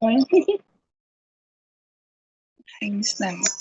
Ay, ayos naman.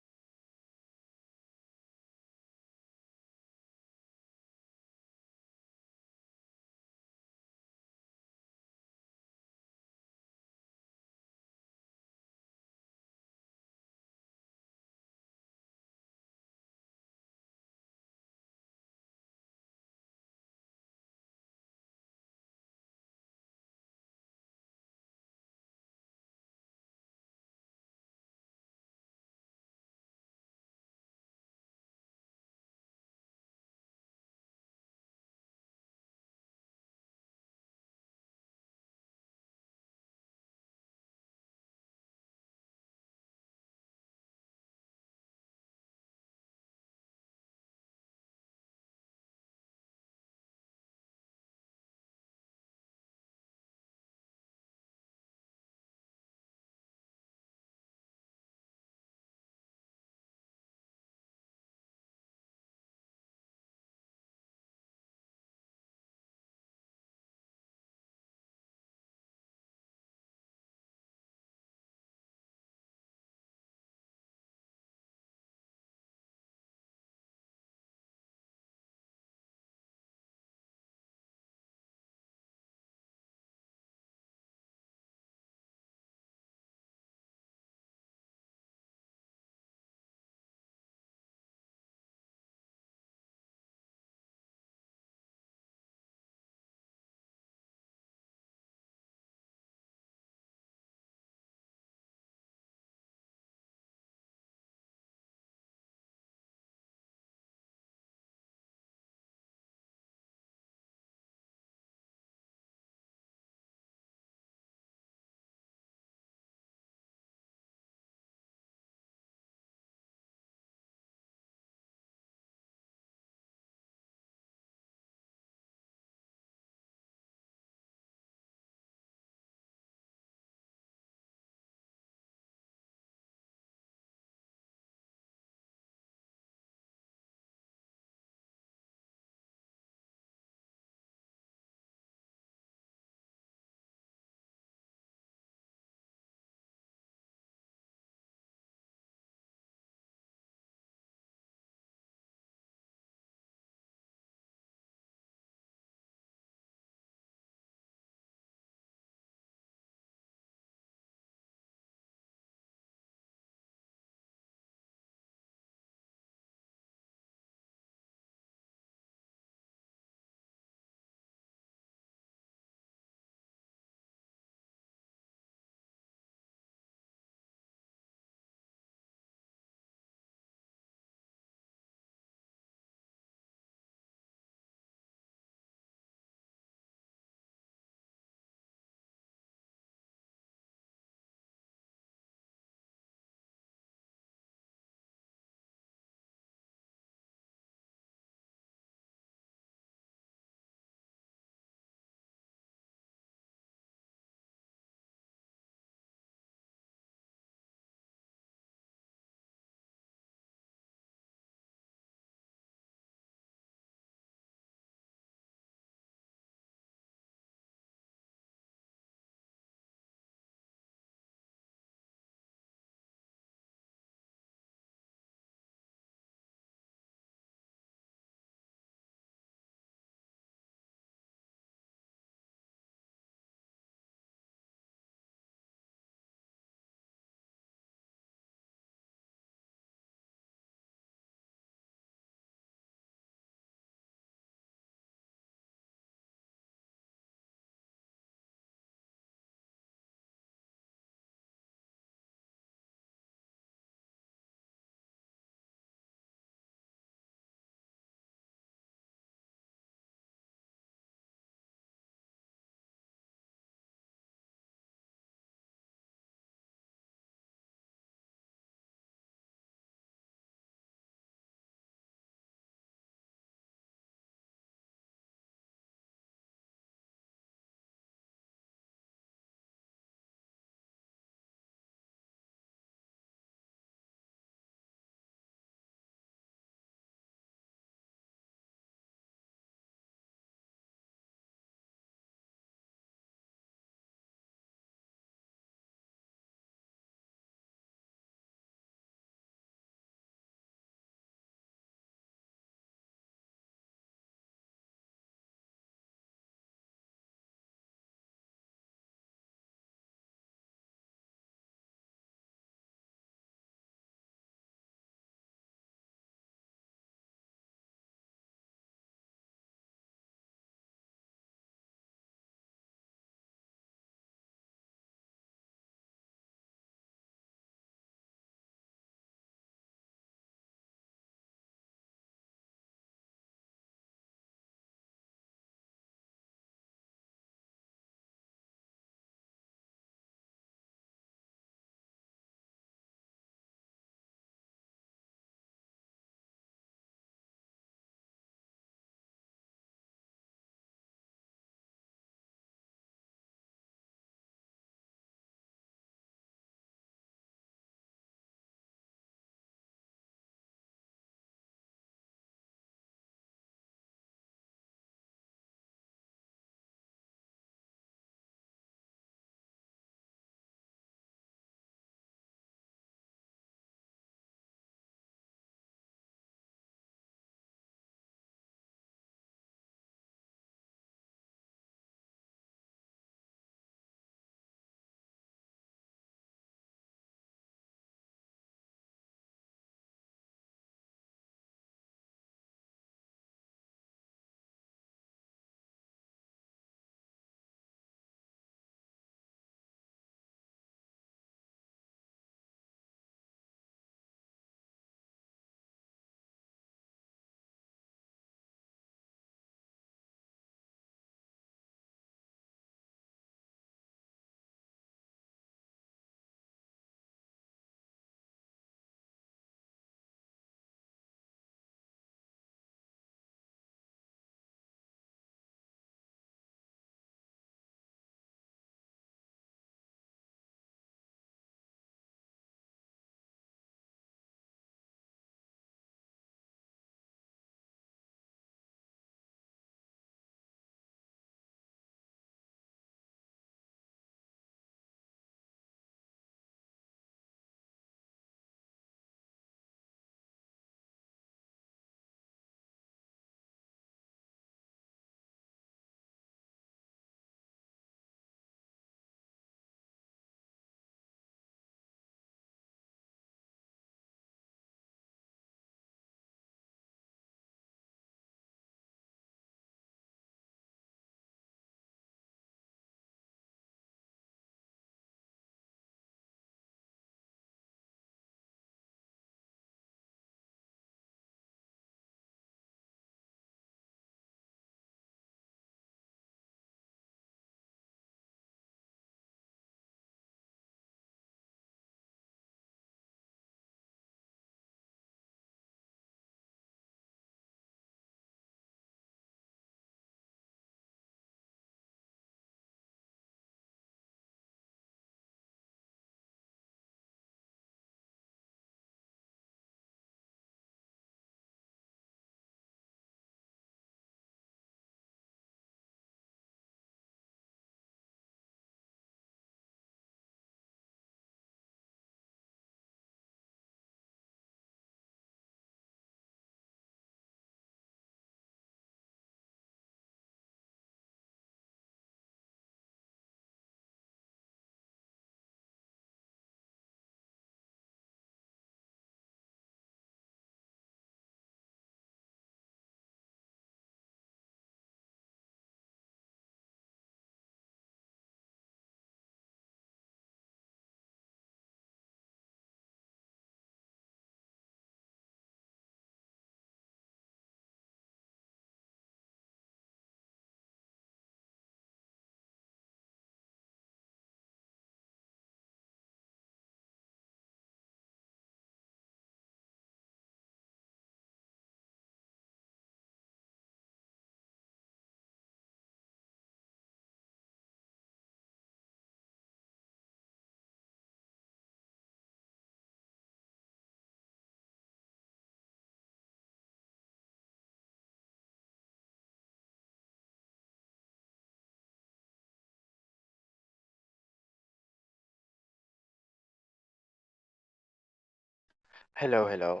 Hello, hello.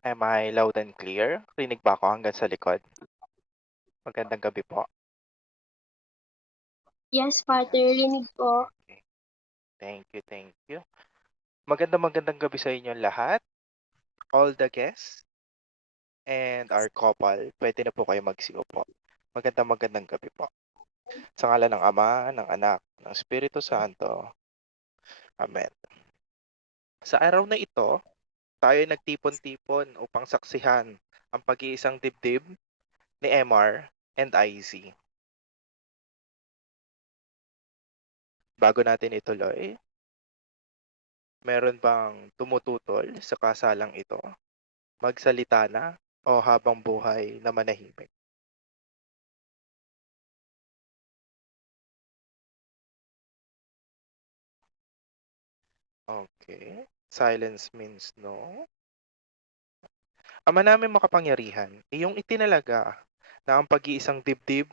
Am I loud and clear? Rinig ba ako hanggang sa likod? Magandang gabi po. Yes, Father, Yes. rinig po. Okay. Thank you, thank you. Magandang gabi sa inyo lahat, all the guests, and our couple. Pwede na po kayo magsiupo. Magandang gabi po. Sa ngala ng Ama, ng Anak, ng Espiritu Santo. Amen. Sa araw na ito, tayo ay nagtipon-tipon upang saksihan ang pag-iisang dibdib ni MR and IZ. Bago natin ituloy, meron bang tumututol sa kasalang ito? Magsalita na o habang buhay na manahimik? Okay. Silence means no. Ama namin makapangyarihan, iyong itinalaga na ang pag-iisang dibdib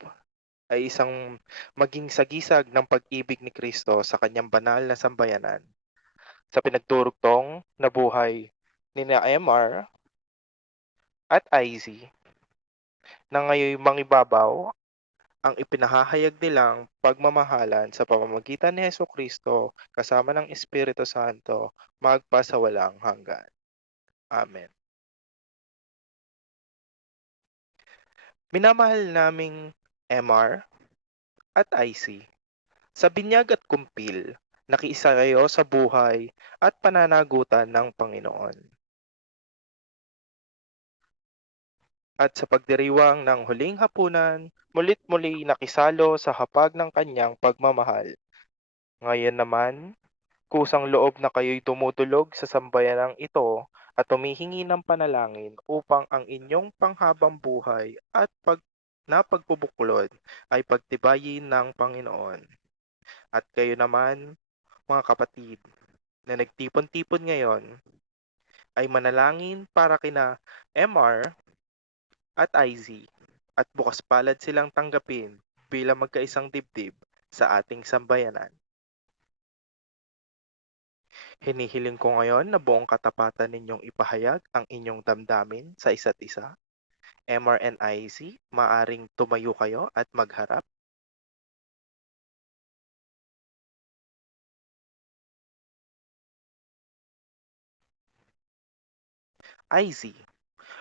ay isang maging sagisag ng pag-ibig ni Kristo sa kanyang banal na sambayanan. Sa pinagdurugtong na buhay ni na MR at IZ na ngayon mangibabaw ang ipinahahayag nilang pagmamahalan sa pamamagitan ni Kristo kasama ng Espiritu Santo magpasawalang hanggan. Amen. Minamahal naming MR at IC, sa binyag at kumpil, nakiisa kayo sa buhay at pananagutan ng Panginoon. At sa pagdiriwang ng huling hapunan, mulit muli nakisalo sa hapag ng kanyang pagmamahal. Ngayon naman, kusang loob na kayo'y tumutulog sa sambayanang ito at humihingi ng panalangin upang ang inyong panghabang buhay at pagbubuklod ay pagtibayin ng Panginoon. At kayo naman, mga kapatid, na nagtipon-tipon ngayon, ay manalangin para kina MR at IZ at bukas palad silang tanggapin bilang magkaisang dibdib sa ating sambayanan. Hinihiling ko ngayon na buong katapatan ninyong ipahayag ang inyong damdamin sa isa't isa. MRNIC, maaring tumayo kayo at magharap. IZ,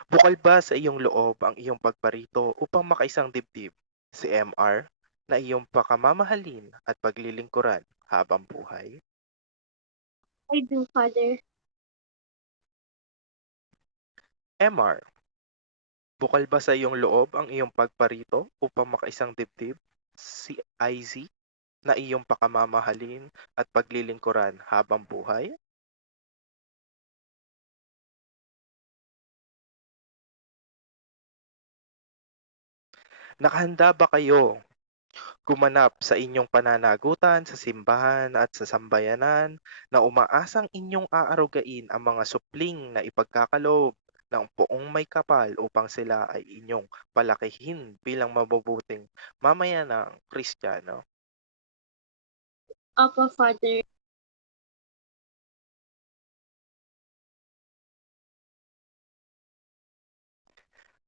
bukal ba sa iyong loob ang iyong pagparito upang makaisang dibdib? Si MR, na iyong pakamamahalin at paglilingkuran habang buhay? I do, Father. MR, bukal ba sa iyong loob ang iyong pagparito upang makaisang dibdib? Si IZ, na iyong pakamamahalin at paglilingkuran habang buhay? Nakahanda ba kayo gumanap sa inyong pananagutan sa simbahan at sa sambayanan na umaasang inyong aarugain ang mga supling na ipagkakaloob ng poong may kapal upang sila ay inyong palakihin bilang mabubuting mamayanang Kristiyano? Opo, Father.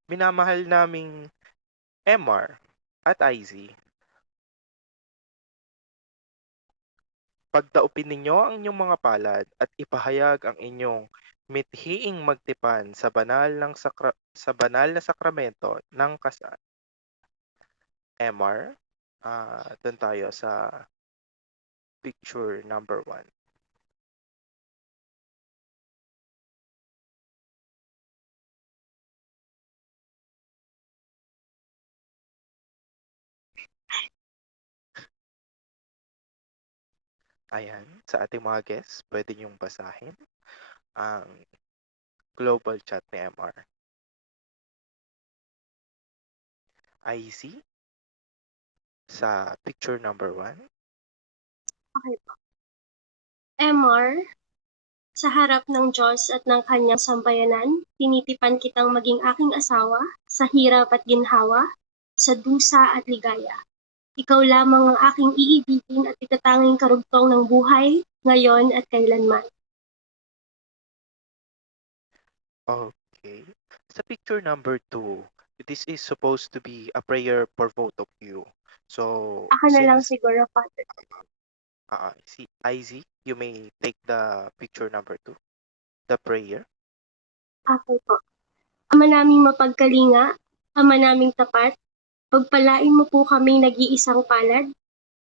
Minamahal naming MR at IZ, pagdaupin ninyo ang inyong mga palad at ipahayag ang inyong mithiing magtipan sa banal na sakramento ng kasal. MR, doon tayo sa picture number 1. Ayan, sa ating mga guests, pwede niyong basahin ang global chat ni MR. IC, sa picture number 1. Okay po. MR, sa harap ng Diyos at ng kanyang sambayanan, tinitipan kitang maging aking asawa sa hirap at ginhawa, sa dusa at ligaya. Ikaw lamang ang aking iibigin at itatanging karugtong ng buhay, ngayon at kailanman. Okay. Sa picture number 2, this is supposed to be a prayer for both of you. So, Ako na lang since siguro, Father. si IZ, you may take the picture number 2, the prayer. Ako po. Ama naming mapagkalinga, Ama naming tapat, pagpalain mo po kaming nag-iisang palad,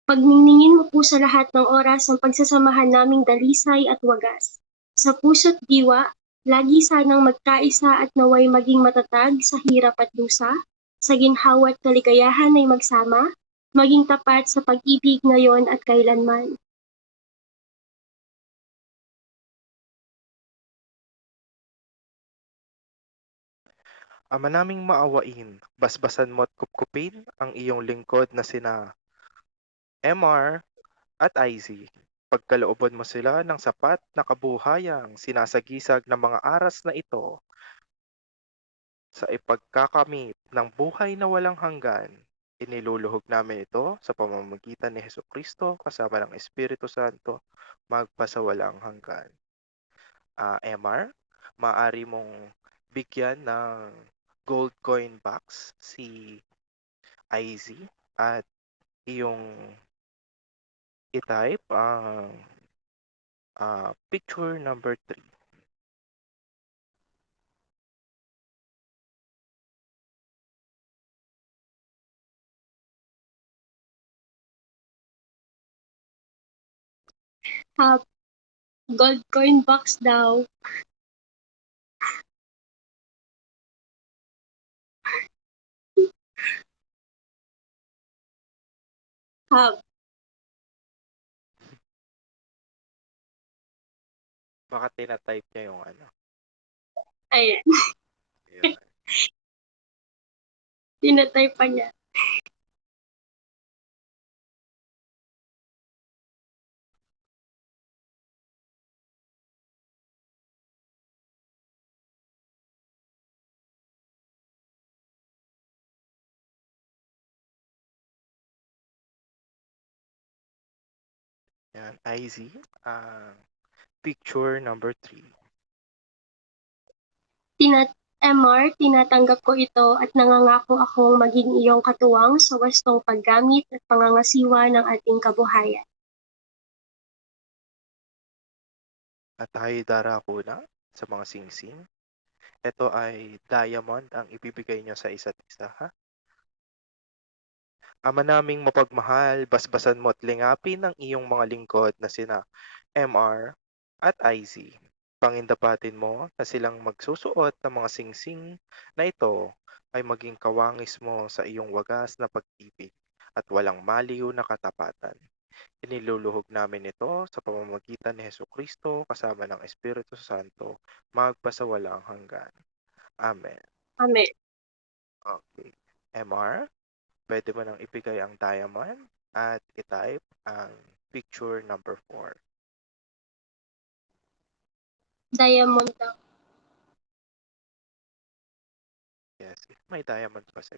pagniningin mo po sa lahat ng oras ang pagsasamahan naming dalisay at wagas. Sa puso't diwa, lagi sanang magkaisa at naway maging matatag sa hirap at dusa, sa ginhawa at kaligayahan ay magsama, maging tapat sa pag-ibig ngayon at kailanman. Ama naming maawain, basbasan mo at kupkupin ang iyong lingkod na sina MR at IZ. Pagkalooban mo sila ng sapat na kabuhayang sinasagisag ng mga aras na ito sa ipagkakamit ng buhay na walang hanggan. Iniluluhog namin ito sa pamamagitan ni Hesukristo kasama ng Espiritu Santo magpasawalang hanggan. MR, maaari mong bigyan ng gold coin box si IZ at iyong i-type ang picture number 3. Gold coin box daw. Hab. Baka tina-type niya yung ano. Ayan, Yun. tinatype pa niya. Yan, IZ, picture number 3. MR, tinatanggap ko ito at nangangako akong maging iyong katuwang sa wastong paggamit at pangangasiwa ng ating kabuhayan. At tayo darako na sa mga singsing. Ito ay diamond ang ibibigay nyo sa isa't isa, ha? Ama naming mapagmahal, basbasan mo at lingapin ang iyong mga lingkod na sina MR at IZ. Pangindapatin mo na silang magsusuot ng mga singsing na ito ay maging kawangis mo sa iyong wagas na pag-ibig at walang maliw na katapatan. Iniluluhog namin ito sa pamamagitan ni Hesukristo kasama ng Espiritu Santo magpasawalang hanggan. Amen. Amen. Okay. MR, pwede mo nang ibigay ang diamond at i-type ang picture number 4. Diamond daw. Yes, if may diamond pa sa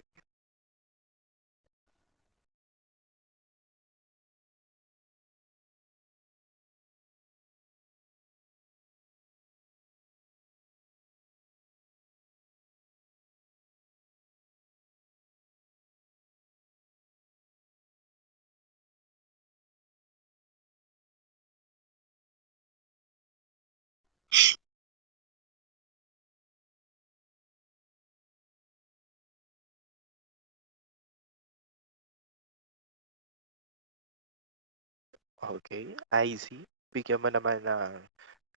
Okay, IZ, bigyan mo naman ng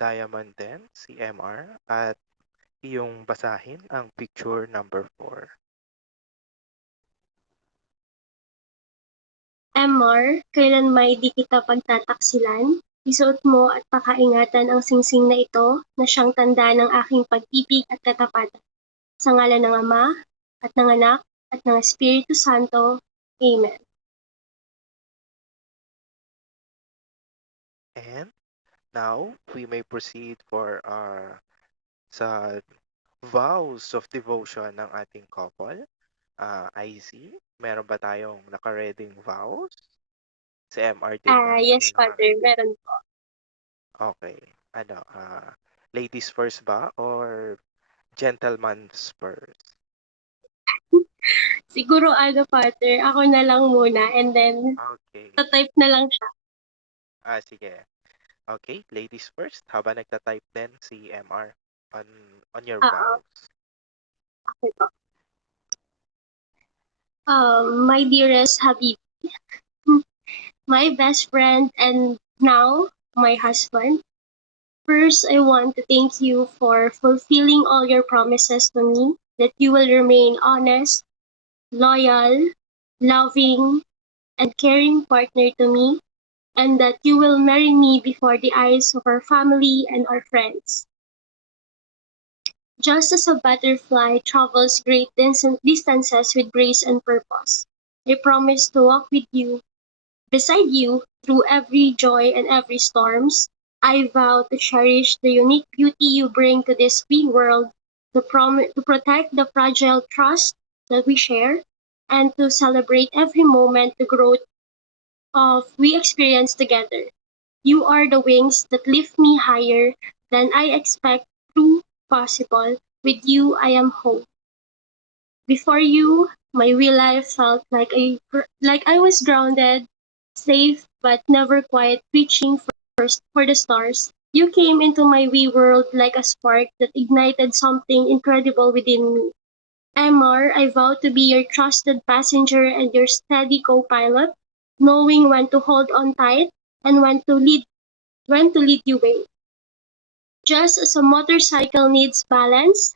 diamond din si MR at iyong basahin ang picture number 4. MR, kailan may di kita pagtataksilan, isuot mo at pakaingatan ang singsing na ito na siyang tanda ng aking pag-ibig at katapatan. Sa ngalan ng Ama, at ng Anak, at ng Espiritu Santo. Amen. And now, we may proceed for our sa vows of devotion ng ating couple. IZ, meron ba tayong naka-reading vows? Si MR din ba? Yes, May Father, naka-ready? meron po. Okay. Ano, ladies first ba or gentleman's first. Siguro Father, ako na lang muna and then Okay. ta-type na lang siya. Sige. Okay, ladies first. Habang nagta-type din si MR on your Oo, vows. okay po. My dearest Habib, my best friend and now my husband. First, I want to thank you for fulfilling all your promises to me, that you will remain honest, loyal, loving, and caring partner to me, and that you will marry me before the eyes of our family and our friends. Just as a butterfly travels great distances with grace and purpose, I promise to walk with you, beside you, through every joy and every storms. I vow to cherish the unique beauty you bring to this wee world, to protect the fragile trust that we share, and to celebrate every moment the growth of we experience together. You are the wings that lift me higher than I expect through possible. With you, I am home. Before you, my real life felt like I was grounded, safe, but never quite reaching first for the stars. You came into my wee world like a spark that ignited something incredible within me. MR, I vow to be your trusted passenger and your steady co-pilot, knowing when to hold on tight and when to lead you away. Just as a motorcycle needs balance,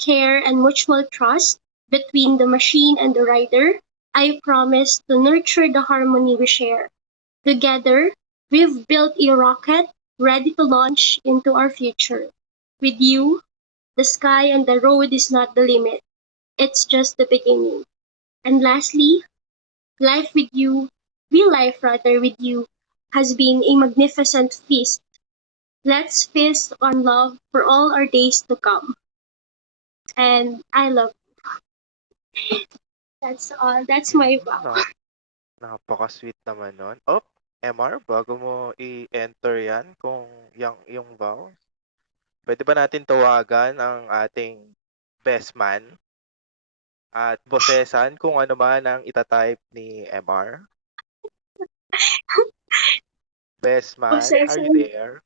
care, and mutual trust between the machine and the rider, I promise to nurture the harmony we share. Together, we've built a rocket ready to launch into our future. With you, the sky and the road is not the limit, it's just the beginning. And lastly, life with you, real life rather with you, has been a magnificent feast. Let's feast on love for all our days to come. And I love that's all. That's my vow. Napaka-sweet naman nun. Oh, MR, bago mo i-enter yan kung yung vows, pwede ba natin tawagan ang ating best man at bosesan kung ano man ang itatype ni MR? Best man, are you Possession, there?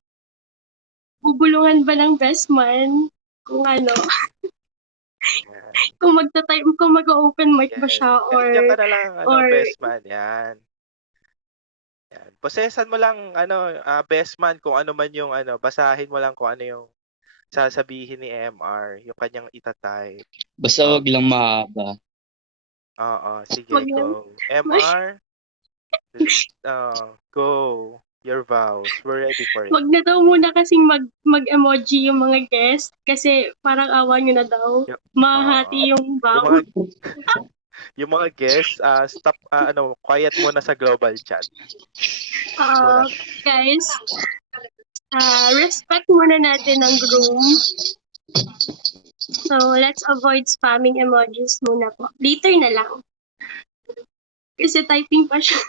bubulungan ba ng best man? Kung ano, Yan. kung mag-open mic ba Yes. siya Diyan ka na lang, or best man. Yan. Yan. Posesan mo lang, best man kung ano man yung, basahin mo lang kung ano yung sasabihin ni MR, yung kanyang itatype. Basta wag lang mahaba. Oo, sige, wag lang. go. MR, go. Your vows. We're ready for it. Wag na daw muna kasing mag-emoji yung mga guest kasi parang awa nyo na daw. Yung, Mahati yung yung vow. mga yung mga guests, stop, quiet muna sa global chat. Muna. Guys, respect muna natin ang groom. So, let's avoid spamming emojis muna po. Later na lang. Kasi typing pa siya.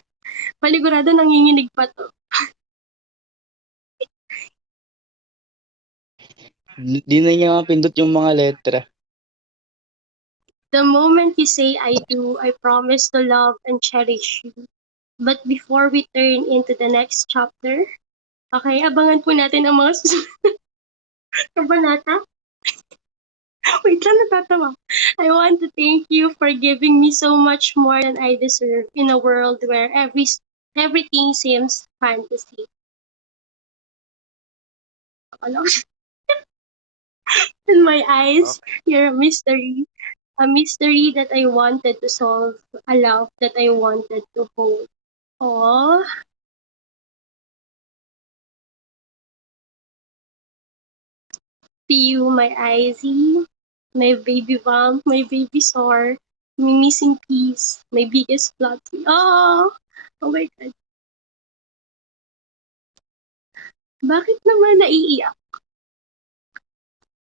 Panigurado nanginginig pa to. Di na niya mapindot yung mga letra. The moment you say I do, I promise to love and cherish you. But before we turn into the next chapter, okay, abangan po natin ang mga susunod na kabanata. Wait lang, natatawa. I want to thank you for giving me so much more than I deserve in a world where everything seems fantasy. Ano? In my eyes, Okay. you're a mystery that I wanted to solve, a love that I wanted to hold. Oh, to you, my Izzy, my baby bump, my baby sore, my missing piece, my biggest plot. Oh my God. Bakit naman naiiyak?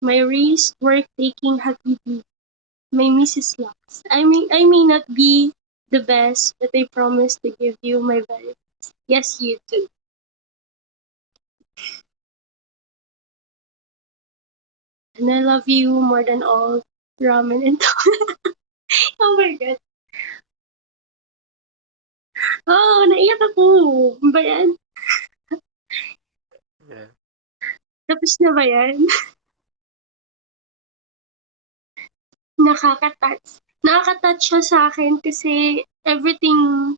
My race work taking Habibi, my Mrs. Lux. I may not be the best, but I promise to give you my very best. Yes, you too. And I love you more than all ramen and oh my God. Oh, naiyak ako. Ano ba yan? Yeah. Tapos na ba yan? Nakaka-touch siya sa akin kasi everything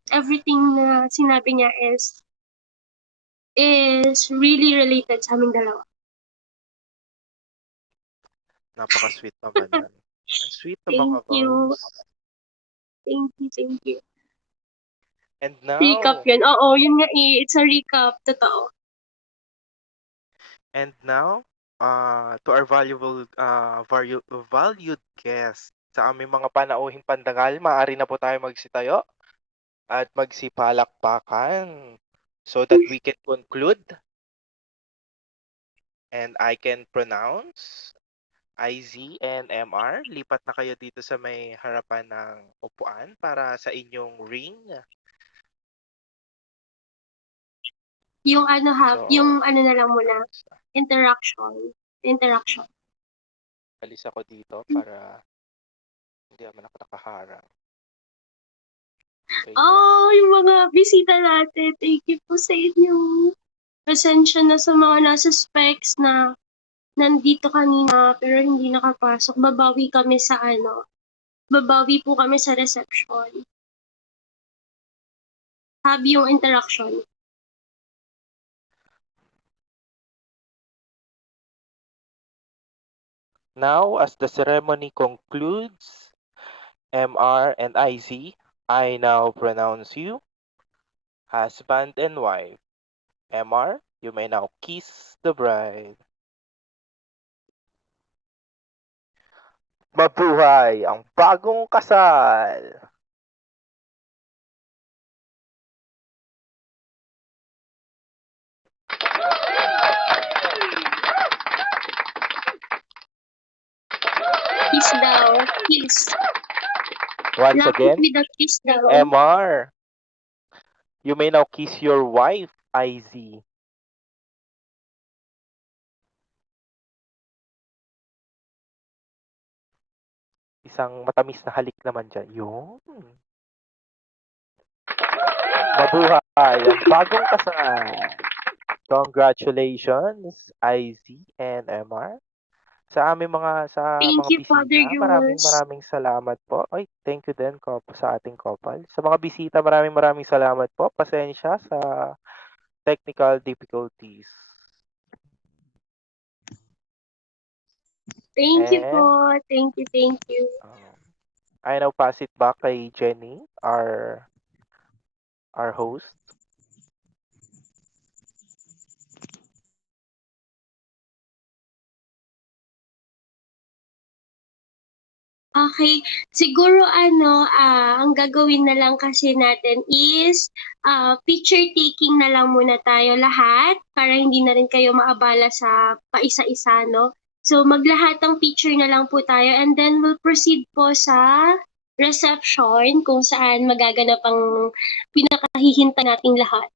na sinabi niya is really related sa aming dalawa. Napaka-sweet naman yan. Ang sweet ng Thank mga you. Rose. Thank you. And now, Recap yun. Oo, yun nga eh. It's a recap. Totoo. And now, to our valued guest, sa aming mga panauhing pandangal, maaari na po tayo magsitayo at magsipalakpakan so that we can conclude and I can pronounce IZ and MR. Lipat na kayo dito sa may harapan ng upuan para sa inyong ring. Yung ano So, yung ano na lang muna. Interaction. alis ako dito para hindi naman ako nakaharang. Wait Oh, lang. yung mga bisita natin. Thank you po sa inyo. Pasensya na sa mga nasa specs na nandito kanina pero hindi nakapasok. Babawi po kami sa reception. Habi yung interaction. Now, as the ceremony concludes, MR and IZ, I now pronounce you husband and wife. MR, you may now kiss the bride. Mabuhay ang bagong kasal! Kiss daw. Kiss. Once Lapit again, with a kiss daw. MR, you may now kiss your wife, IZ. Isang matamis na halik naman dyan. Yun. Mabuhay ang bagong kasal! Congratulations, IZ and MR. Sa Thank mga you, Father bisita, Jules. maraming salamat po. Ay, thank you din sa ating couple. Sa mga bisita, maraming salamat po. Pasensya sa technical difficulties. Thank you And po. Thank you. I now pass it back kay Jenny, our host. Okay, siguro ang gagawin na lang kasi natin is picture taking na lang muna tayo lahat para hindi na rin kayo maabala sa paisa-isa, no? So maglahat ng picture na lang po tayo and then we'll proceed po sa reception kung saan magaganap ang pinakahihintay nating lahat.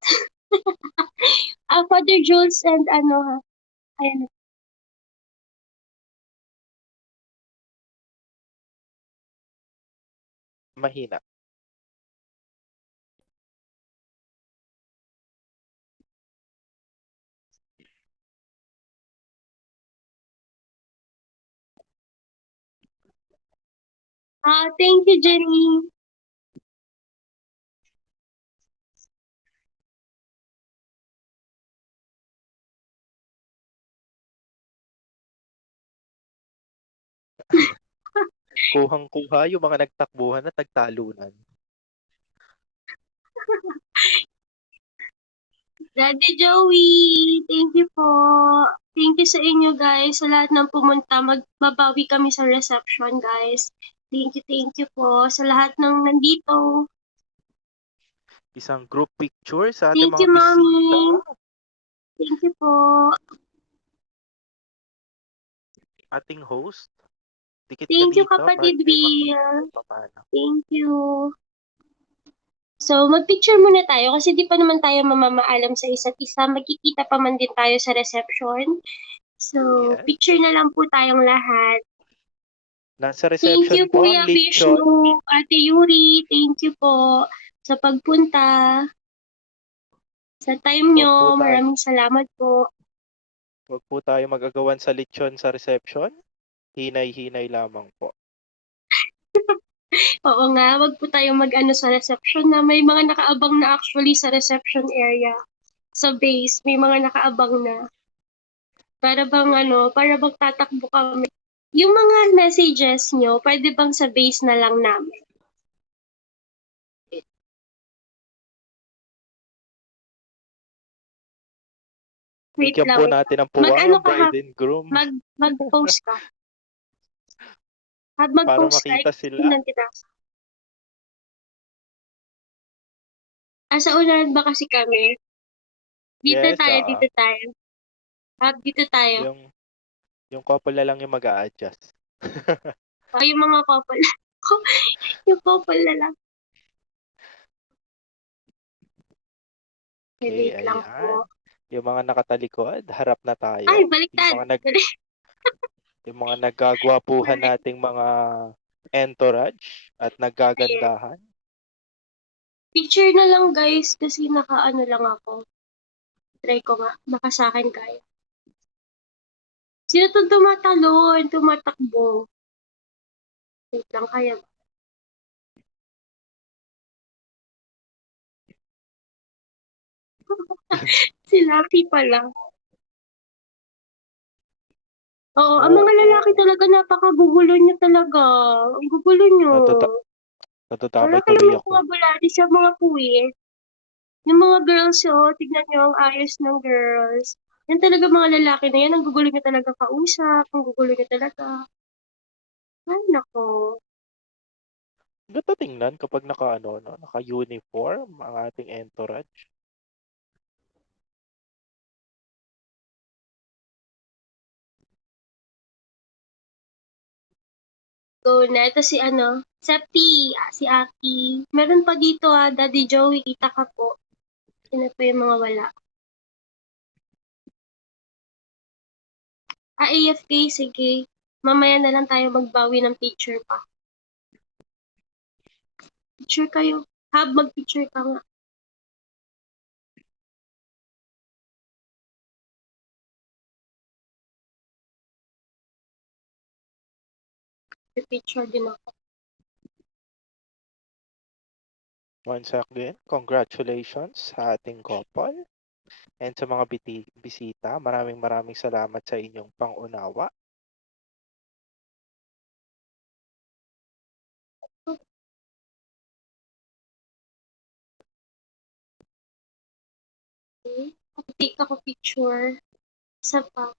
Father Jules and ayan. Mahina. Thank you, Jenny. Kuhang-kuha yung mga nagtakbuhan at nagtalunan. Daddy Joey, thank you po. Thank you sa inyo guys. Sa lahat ng pumunta, magbabawi kami sa reception guys. Thank you po sa lahat ng nandito. Isang group picture sa ating Thank mga you, bisita. Mommy. Thank you po. Ating host. Dikit Thank you, dito kapatid para kayo Will. paano. Thank you. So, mag-picture muna tayo kasi di pa naman tayo mamamaalam sa isa't isa. Magkikita pa man din tayo sa reception. So, Yes. picture na lang po tayong lahat. Nasa Thank reception you, po ang Kuya lechon. Vishnu, Ate Yuri. Thank you po sa pagpunta. Sa time Wag po nyo, tayo, maraming salamat po. wag po tayo mag-agawan sa lechon sa reception. Hinay-hinay lamang po. Oo nga, wag po tayo mag-ano sa reception na may mga nakaabang na actually sa reception area. Sa base, may mga nakaabang na. Para bang tatakbo kami. Yung mga messages nyo, pwede bang sa base na lang namin? Wait Bigyan lang, po wait lang. natin ng puwang Mag-ano ang ka ha? bride and groom Mag-post ka. para Mag-post ka, makita sila. tingnan kita. Sa unahan ba kasi kami? Dito Yes, tayo, dito tayo. Dito tayo. Yung couple na lang yung mag-a-adjust. Yung mga couple. Yung couple na lang. Okay, Wait lang ayan. po. Yung mga nakatalikod, harap na Ay, tayo. baliktad. Yung mga nagagwapuhan Balik. nating mga entourage at Ayan. nagagandahan. Picture na lang guys kasi naka-ano lang ako. Try ko nga. Baka sa akin kaya. Sino itong tumatalon? Tumatakbo. Wait lang, kaya ba? Si Lucky pala. Oo, ang mga lalaki Oo. talaga napakagugulo niya talaga. Ang gugulo niyo. Wala Natatamay kayong tuloy mga ako. bulati sa mga puwit. Yung mga girls, oh, tignan niyo ang ayos ng girls. Yan talaga mga lalaki na yan. Ang gugulo niya talaga kausap. Ang gugulo niya talaga. Ay, nako. Ganda tingnan kapag naka-uniform ang ating entourage. Go na. Ito si ano, Septi, si Aki. Meron pa dito Daddy Joey, kita ka po. Sino pa yung mga wala? AFK, sige. Mamaya na lang tayo magbawi ng picture pa. Picture kayo. Mag-picture ka nga. Picture din ako. Once again, congratulations sa ating couple. And sa mga bisita, maraming salamat sa inyong pangunawa. Okay. Take ako picture. Isa pa.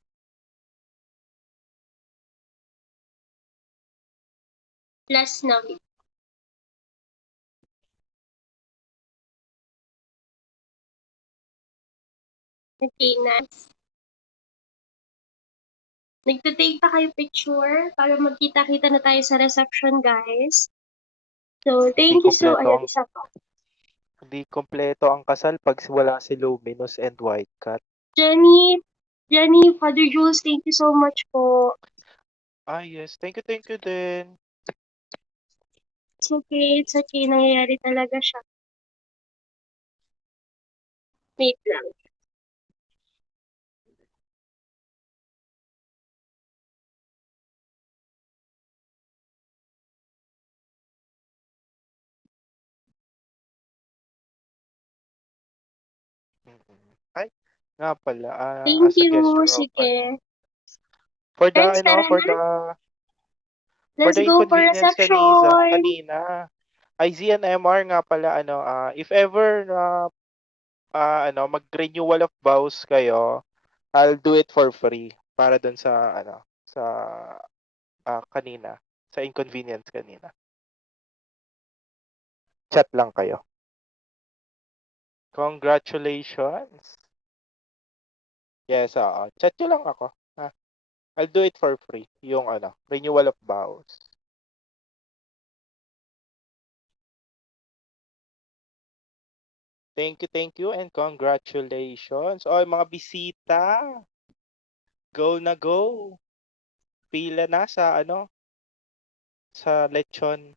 Last na. Okay, nice. Nagtatake pa kayo picture para magkita-kita na tayo sa reception, guys. So, Hindi thank you so, kompleto ayan, ang isa pa. hindi kompleto ang kasal pag wala si Luminous and White Cat. Jenny, Father Jules, thank you so much po. Yes. Thank you din. It's okay, nangyayari talaga siya. Wait lang. Ay, nga pala, Thank as a you, gesture of sige. for the Friends, tara for na. for Let's the go for inconvenience reception. kanina. IZNMR nga pala if ever na mag-renewal of vows kayo, I'll do it for free para dun sa sa kanina, sa inconvenience kanina. Chat lang kayo. Congratulations. Yes, chat nyo lang ako. I'll do it for free, yung renewal of vows. Thank you, and congratulations. Mga bisita. Go na go. Pila na sa sa lechon.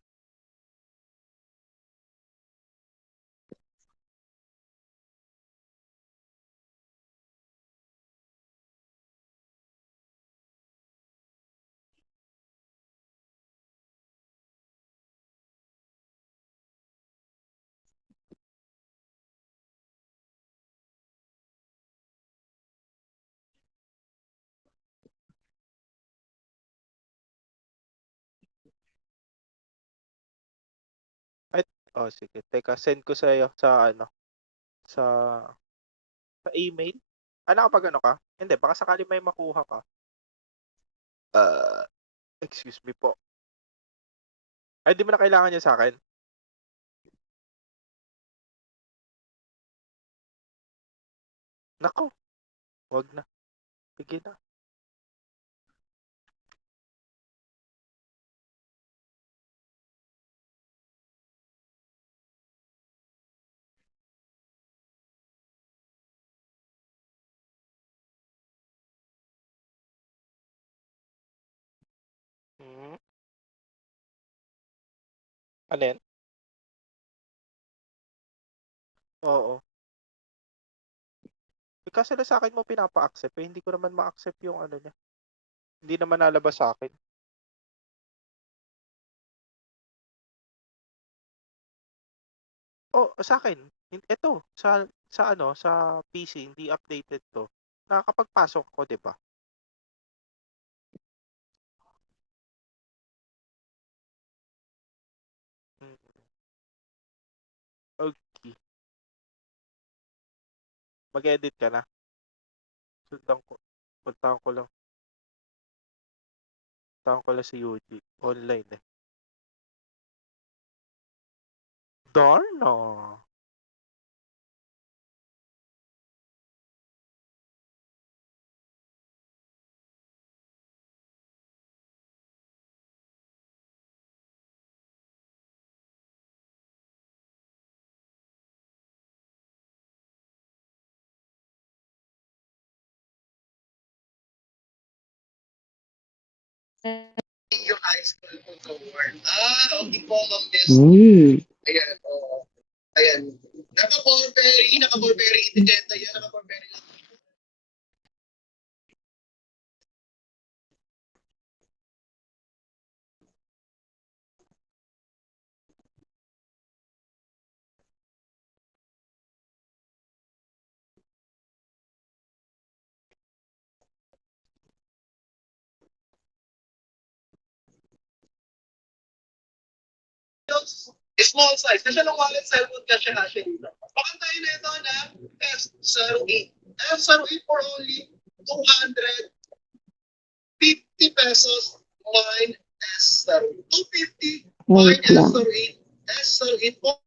Ay, oh sige. Teka, send ko sa iyo sa sa email. Nakapag ka? Hindi, baka sakali may makuha ka. Excuse me po. Ay, di mo na kailangan niya sa akin. Nako, wag na. Sige na. Hmm. Alin? Oo. Kaso na sa akin mo pinapa-accept, eh, hindi ko naman ma-accept yung niya. Hindi naman nalabas sa akin. Oh, sa akin. Ito, sa PC, hindi updated to. Nakakapagpasok ko, di ba? Mm. Okay. Mag-edit ka na. Sundan ko. Puntahan ko lang. Puntahan ko lang si Yuji. Online eh. Darna. Yung high school ko to work. Okay po, Ma'am Des. Ayan, oo. Ayan. Naka-Burberry, etiketa yan, naka-Burberry lang. Small size. Kasi nung wallet cellphone ka siya dito. Bakit tayo na ito na F08. F08 for only 250 pesos. Mine S08. 250. Mine S08. S08 po.